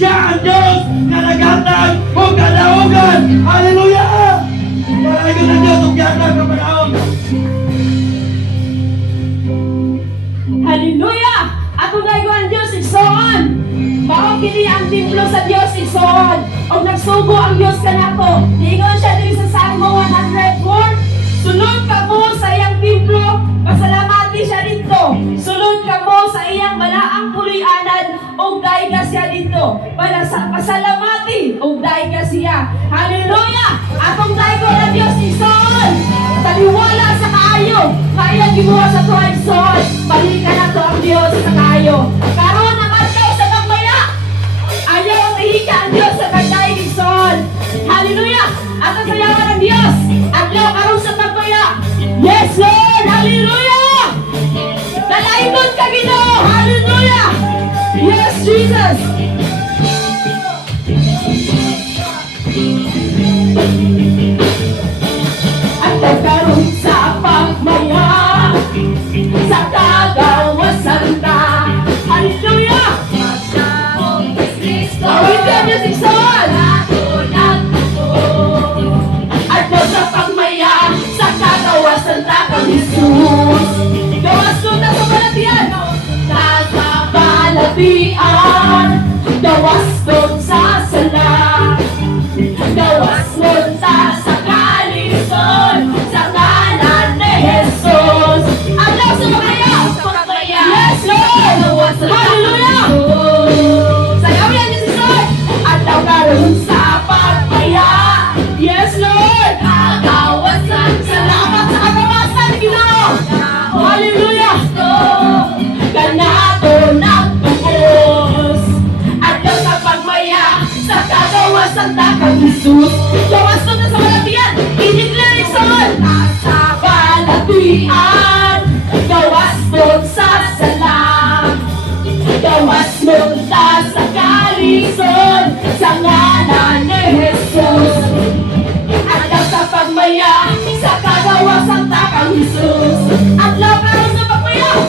Siya ang Diyos na naghatag o kadaugan. Hallelujah! Kalayo ng Diyos o gatag ng panahon. Hallelujah! Ako dahil ang Diyos igsoon. Mao kini ang templo sa Diyos igsoon. O nagsugo ang Diyos kanako. Ingon siya diri sa Salmo 104. Sunod ka mo sa iyang templo, pasalamati siya dito. Sunod ka mo sa iyang balaang puloy-anan, o dahil ka siya dito. Para sa pasalamati, o dahil ka siya. Hallelujah! Akong dahil ang Diyos igsoon. Taliwala sa kaayo. Kaya gibuha sa tuwa igsoon. Balikan na to ang Diyos sa kaayo. Karon naman kayo sa pagmaya. Ayaw ang tahika ang Diyos sa kagdaig igsoon. Hallelujah! At ang sayawan ng Diyos. Ayaw karon sa pagmaya. Yes, Lord! Hallelujah! Nalainod ka, Ginoo! Hallelujah! Yes, Jesus! At nagkaroon sa pagmaya sa kagawasan na. Hallelujah! Awit ka niya sikson! At sa pagmaya sa kagawasan na kang Jesus. Gawas ko na sa balatian. Nasa balatian. Gawas ko sa sala. Gawas mo sa kalison. Sa kanan ni Jesus. Ang Diyos sa pagmaya. Yes, Lord! Hallelujah! Sayaw yan niya si Son. At daw karoon sa pagmaya. Yes, Lord! Kagawasan. Salamat sa kagawasan, Ginoo. Hallelujah! Ganado nagtubos. At daw sa pagmaya sa kagawasan na kang Jesus. Gawas ko na sa balatian. I-declare Son. Sa balatian.